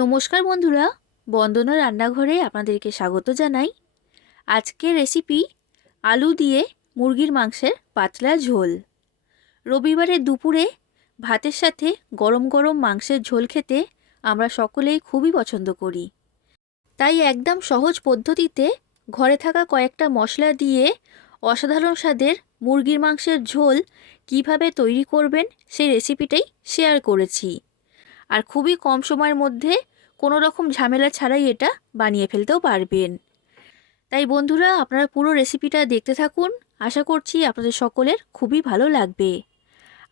নমস্কার বন্ধুরা, বন্দনা রান্নাঘরে আপনাদেরকে স্বাগত জানাই। আজকের রেসিপি আলু দিয়ে মুরগির মাংসের পাতলা ঝোল। রবিবারের দুপুরে ভাতের সাথে গরম গরম মাংসের ঝোল খেতে আমরা সকলেই খুবই পছন্দ করি। তাই একদম সহজ পদ্ধতিতে ঘরে থাকা কয়েকটা মশলা দিয়ে অসাধারণ স্বাদের মুরগির মাংসের ঝোল কিভাবে তৈরি করবেন সেই রেসিপিটাই শেয়ার করেছি। আর খুবই কম সময়ের মধ্যে কোনো রকম ঝামেলা ছাড়াই এটা বানিয়ে ফেলতেও পারবেন। তাই বন্ধুরা, আপনারা পুরো রেসিপিটা দেখতে থাকুন। আশা করছি আপনাদের সকলের খুবই ভালো লাগবে।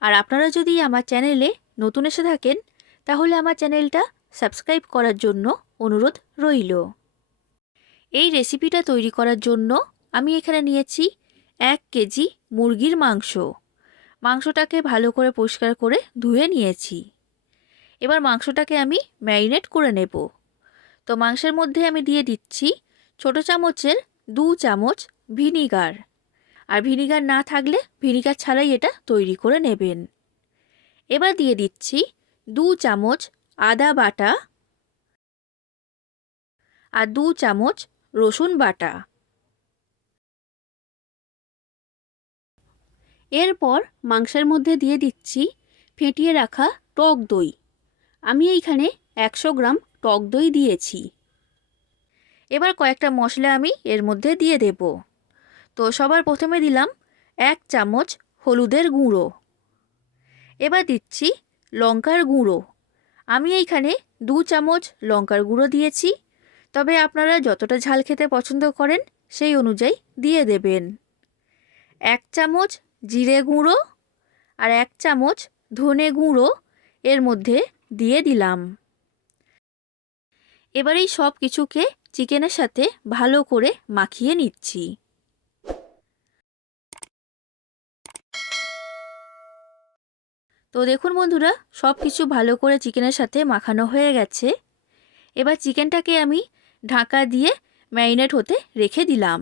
আর আপনারা যদি আমার চ্যানেলে নতুন এসে থাকেন তাহলে আমার চ্যানেলটা সাবস্ক্রাইব করার জন্য অনুরোধ রইল। এই রেসিপিটা তৈরি করার জন্য আমি এখানে নিয়েছি 1 কেজি মুরগির মাংস। মাংসটাকে ভালো করে পরিষ্কার করে ধুয়ে নিয়েছি। এবার মাংসটাকে আমি ম্যারিনেট করে নেব। তো মাংসের মধ্যে আমি দিয়ে দিচ্ছি ছোটো চামচের 2 চামচ ভিনিগার। আর ভিনিগার না থাকলে ভিনিগার ছাড়াই এটা তৈরি করে নেবেন। এবার দিয়ে দিচ্ছি 2 চামচ আদা বাটা আর 2 চামচ রসুন বাটা। এরপর মাংসের মধ্যে দিয়ে দিচ্ছি ফেটিয়ে রাখা টক দই। আমি এইখানে 100 গ্রাম টক দই দিয়েছি। এবার কয়েকটা মশলা আমি এর মধ্যে দিয়ে দেব। তো সবার প্রথমে দিলাম 1 চামচ হলুদের গুঁড়ো। এবার দিচ্ছি লঙ্কার গুঁড়ো। আমি এইখানে 2 চামচ লঙ্কার গুঁড়ো দিয়েছি, তবে আপনারা যতটা ঝাল খেতে পছন্দ করেন সেই অনুযায়ী দিয়ে দেবেন। 1 চামচ জিরে গুঁড়ো আর 1 চামচ ধনে গুঁড়ো এর মধ্যে দিয়ে দিলাম। এবার এই সব কিছুকে চিকেনের সাথে ভালো করে মাখিয়ে নিচ্ছি। তো দেখুন বন্ধুরা, সব কিছু ভালো করে চিকেনের সাথে মাখানো হয়ে গেছে। এবার চিকেনটাকে আমি ঢাকা দিয়ে ম্যারিনেট হতে রেখে দিলাম।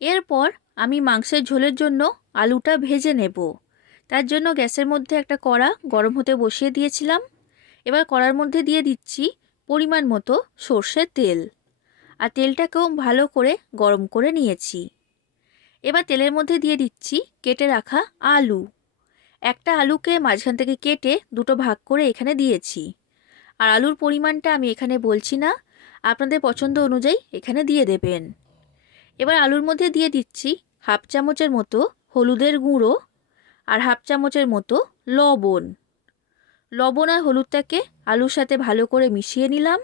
এরপর আমি মাংসের ঝোলের জন্য আলুটা ভেজে নেব। তার জন্য গ্যাসের মধ্যে একটা কড়া গরম হতে বসিয়ে দিয়েছিলাম। এবার কড়ার মধ্যে দিয়ে দিচ্ছি পরিমাণ মতো সর্ষের তেল। আর তেলটাকেও ভালো করে গরম করে নিয়েছি। এবার তেলের মধ্যে দিয়ে দিচ্ছি কেটে রাখা আলু। একটা আলুকে মাঝখান থেকে কেটে দুটো ভাগ করে এখানে দিয়েছি। আর আলুর পরিমাণটা আমি এখানে বলছি না, আপনাদের পছন্দ অনুযায়ী এখানে দিয়ে দেবেন। এবার আলুর মধ্যে দিয়ে দিচ্ছি হাফ চামচের মতো হলুদের গুঁড়ো আর হাফ চামচের মতো লবণ। লবণ আর হলুদটাকে আলুর সাথে ভালো করে মিশিয়ে নিলাম।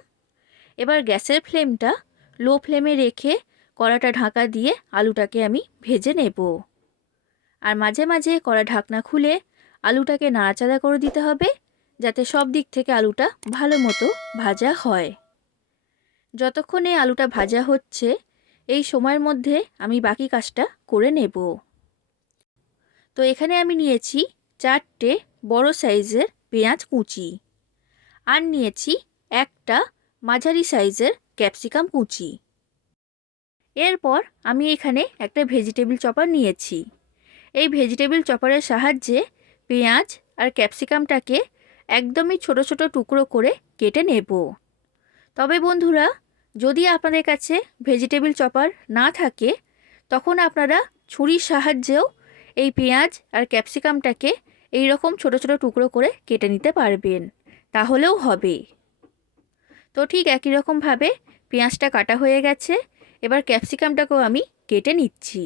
এবার গ্যাসের ফ্লেমটা লো ফ্লেমে রেখে কড়াটা ঢাকা দিয়ে আলুটাকে আমি ভেজে নেব। আর মাঝে মাঝে কড়া ঢাকনা খুলে আলুটাকে নাড়াচাড়া করে দিতে হবে, যাতে সব দিক থেকে আলুটা ভালো মতো ভাজা হয়। যতক্ষণে আলুটা ভাজা হচ্ছে এই সময়ের মধ্যে আমি বাকি কাজটা করে নেব। তো এখানে আমি নিয়েছি 4টে বড় সাইজের পেঁয়াজ কুচি আর নিয়েছি একটা মাঝারি সাইজের ক্যাপসিকাম কুচি। এরপর আমি এখানে একটা ভেজিটেবিল চপার নিয়েছি। এই ভেজিটেবিল চপারের সাহায্যে পেঁয়াজ আর ক্যাপসিকামটাকে একদমই ছোট ছোট টুকরো করে কেটে নেব। তবে বন্ধুরা, যদি আপনাদের কাছে ভেজিটেবিল চপার না থাকে তখন আপনারা ছুরির সাহায্যেও এই পেঁয়াজ আর ক্যাপসিকামটাকে এই রকম ছোট ছোট টুকরো করে কেটে নিতে পারবেন, তাহলেও হবে। তো ঠিক একই রকমভাবে পেঁয়াজটা কাটা হয়ে গেছে। এবার ক্যাপসিকামটাকেও আমি কেটে নিচ্ছি।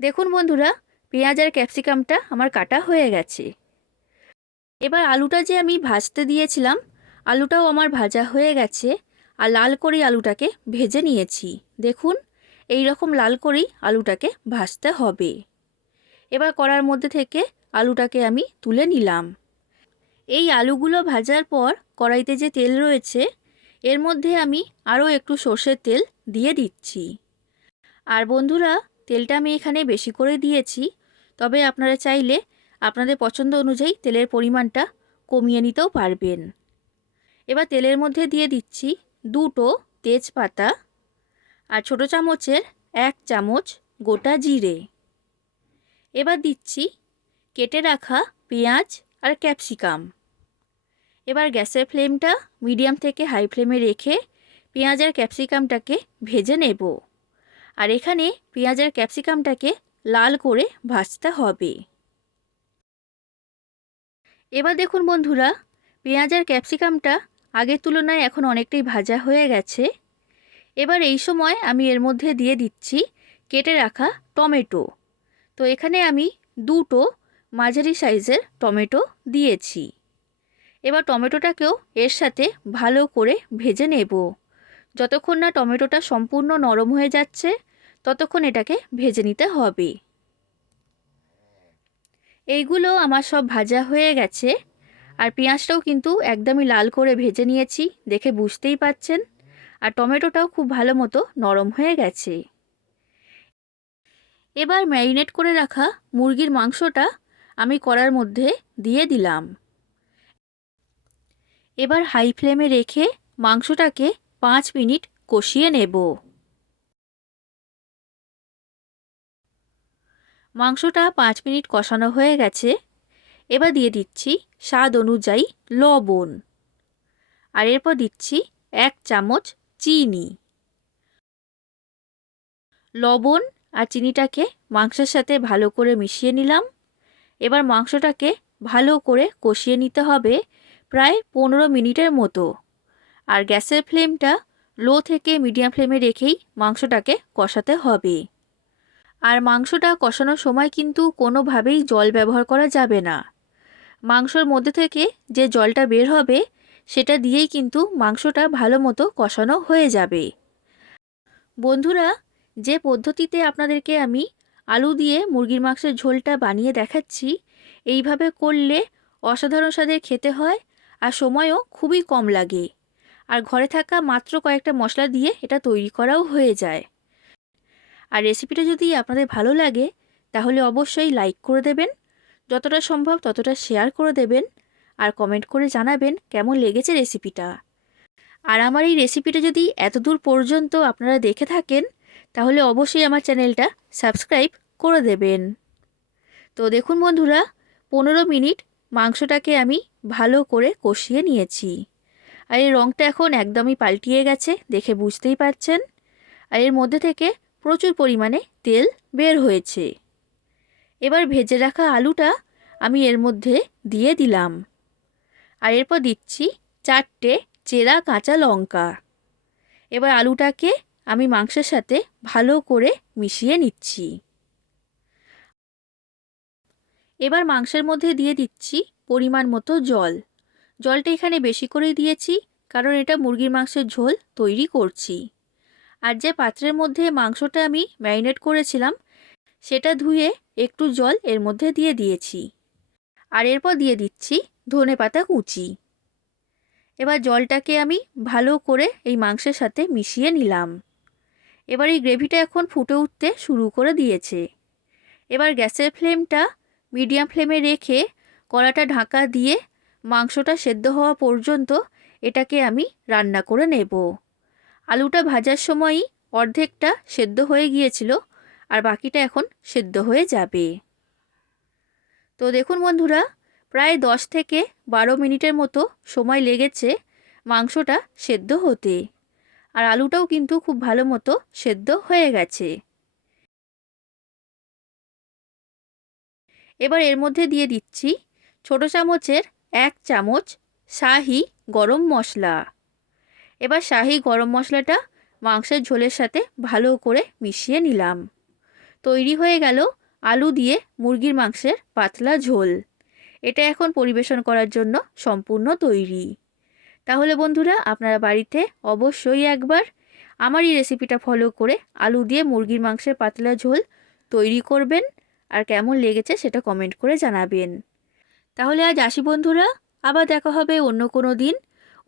দেখুন বন্ধুরা, পেঁয়াজ আর ক্যাপসিকামটা আমার কাটা হয়ে গেছে। এবার আলুটা যে আমি ভাজতে দিয়েছিলাম, আলুটাও আমার ভাজা হয়ে গেছে। আর লাল করে আলুটাকে ভেজে নিয়েছি। দেখুন, এই রকম লাল করেই আলুটাকে ভাজতে হবে। এবার কড়ার মধ্যে থেকে আলুটাকে আমি তুলে নিলাম। এই আলুগুলো ভাজার পর কড়াইতে যে তেল রয়েছে এর মধ্যে আমি আরও একটু সর্ষের তেল দিয়ে দিচ্ছি। আর বন্ধুরা, তেলটা আমি এখানে বেশি করে দিয়েছি, তবে আপনারা চাইলে আপনাদের পছন্দ অনুযায়ী তেলের পরিমাণটা কমিয়ে নিতেও পারবেন। এবার তেলের মধ্যে দিয়ে দিচ্ছি 2টো তেজপাতা আর ছোটো চামচের 1 চামচ গোটা জিরে। এবার দিচ্ছি কেটে রাখা পেঁয়াজ আর ক্যাপসিকাম। এবার গ্যাসের ফ্লেমটা মিডিয়াম থেকে হাই ফ্লেমে রেখে পেঁয়াজ আর ক্যাপসিকামটাকে ভেজে নেব। আর এখানে পেঁয়াজ আর ক্যাপসিকামটাকে লাল করে ভাজতে হবে। এবার দেখুন বন্ধুরা, পেঁয়াজ আর ক্যাপসিকামটা আগের তুলনায় এখন অনেকটাই ভাজা হয়ে গেছে। এবার এই সময় আমি এর মধ্যে দিয়ে দিচ্ছি কেটে রাখা টমেটো। তো এখানে আমি দুটো মাঝারি সাইজের টমেটো দিয়েছি। এবার টমেটোটাকেও এর সাথে ভালো করে ভেজে নেব। যতক্ষণ না টমেটোটা সম্পূর্ণ নরম হয়ে যাচ্ছে ততক্ষণ এটাকে ভেজে নিতে হবে। এইগুলো আমার সব ভাজা হয়ে গেছে। আর পেঁয়াজটাও কিন্তু একদমই লাল করে ভেজে নিয়েছি, দেখে বুঝতেই পাচ্ছেন। আর টমেটোটাও খুব ভালো মতো নরম হয়ে গেছে। এবার ম্যারিনেট করে রাখা মুরগির মাংসটা আমি কড়ার মধ্যে দিয়ে দিলাম। এবার হাই ফ্লেমে রেখে মাংসটাকে 5 মিনিট কষিয়ে নেব। মাংসটা 5 মিনিট কষানো হয়ে গেছে। এবার দিয়ে দিচ্ছি স্বাদ অনুযায়ী লবণ। আর এরপর দিচ্ছি 1 চামচ চিনি। লবণ আর চিনিটাকে মাংসের সাথে ভালো করে মিশিয়ে নিলাম। এবার মাংসটাকে ভালো করে কষিয়ে নিতে হবে প্রায় 15 মিনিটের মতো। আর গ্যাসের ফ্লেমটা লো থেকে মিডিয়াম ফ্লেমে রেখেই মাংসটাকে কষাতে হবে। আর মাংসটা কষানোর সময় কিন্তু কোনোভাবেই জল ব্যবহার করা যাবে না। মাংসর মধ্যে থেকে যে জলটা বের হবে সেটা দিয়েই কিন্তু মাংসটা ভালো মতো কষানো হয়ে যাবে। বন্ধুরা, যে পদ্ধতিতে আপনাদেরকে আমি আলু দিয়ে মুরগির মাংসের ঝোলটা বানিয়ে দেখাচ্ছি, এইভাবে করলে অসাধারণ স্বাদের খেতে হয় আর সময়ও খুবই কম লাগে। আর ঘরে থাকা মাত্র কয়েকটা মশলা দিয়ে এটা তৈরি করাও হয়ে যায়। আর রেসিপিটা যদি আপনাদের ভালো লাগে তাহলে অবশ্যই লাইক করে দেবেন, যতটা সম্ভব ততটা শেয়ার করে দেবেন আর কমেন্ট করে জানাবেন কেমন লেগেছে রেসিপিটা। আর আমার এই রেসিপিটা যদি এতদূর পর্যন্ত আপনারা দেখে থাকেন তাহলে অবশ্যই আমার চ্যানেলটা সাবস্ক্রাইব করে দেবেন। তো দেখুন বন্ধুরা, 15 মিনিট মাংসটাকে আমি ভালো করে কষিয়ে নিয়েছি। আর এর রঙটা এখন একদমই পাল্টিয়ে গেছে, দেখে বুঝতেই পারছেন। আর এর মধ্যে থেকে প্রচুর পরিমাণে তেল বের হয়েছে। এবার ভেজে রাখা আলুটা আমি এর মধ্যে দিয়ে দিলাম। আর এরপর দিচ্ছি 4টে চেরা কাঁচা লঙ্কা। এবার আলুটাকে আমি মাংসের সাথে ভালো করে মিশিয়ে নিচ্ছি। এবার মাংসের মধ্যে দিয়ে দিচ্ছি পরিমাণ মতো জল। জলটা এখানে বেশি করেই দিয়েছি কারণ এটা মুরগির মাংসের ঝোল তৈরি করছি। আর যে পাত্রের মধ্যে মাংসটা আমি ম্যারিনেট করেছিলাম সেটা ধুয়ে একটু জল এর মধ্যে দিয়ে দিয়েছি। আর এরপর দিয়ে দিচ্ছি ধনেপাতা কুচি। এবার জলটাকে আমি ভালো করে এই মাংসের সাথে মিশিয়ে নিলাম। এবার এই গ্রেভিটা এখন ফুটে উঠতে শুরু করে দিয়েছে। এবার গ্যাসের ফ্লেমটা মিডিয়াম ফ্লেমে রেখে কড়াটা ঢাকা দিয়ে মাংসটা সেদ্ধ হওয়া পর্যন্ত এটাকে আমি রান্না করে নেব। আলুটা ভাজার সময়ই অর্ধেকটা সেদ্ধ হয়ে গিয়েছিল আর বাকিটা এখন সেদ্ধ হয়ে যাবে। তো দেখুন বন্ধুরা, প্রায় 10 থেকে 12 মিনিটের মতো সময় লেগেছে মাংসটা সেদ্ধ হতে। আর আলুটাও কিন্তু খুব ভালো মতো সেদ্ধ হয়ে গেছে। এবার এর মধ্যে দিয়ে দিচ্ছি ছোট চামচের 1 চামচ শাহি গরম মশলা। এবার শাহি গরম মশলাটা মাংসের ঝোলের সাথে ভালো করে মিশিয়ে নিলাম। তৈরি হয়ে গেল আলু দিয়ে মুরগির মাংসের পাতলা ঝোল। এটা এখন পরিবেশন করার জন্য সম্পূর্ণ তৈরি। তাহলে বন্ধুরা, আপনারা বাড়িতে অবশ্যই একবার আমার এই রেসিপিটা ফলো করে আলু দিয়ে মুরগির মাংসের পাতলা ঝোল তৈরি করবেন আর কেমন লেগেছে সেটা কমেন্ট করে জানাবেন। তাহলে আজ আসি বন্ধুরা, আবার দেখা হবে অন্য কোনো দিন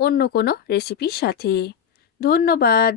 অন্য কোনো রেসিপির সাথে। ধন্যবাদ।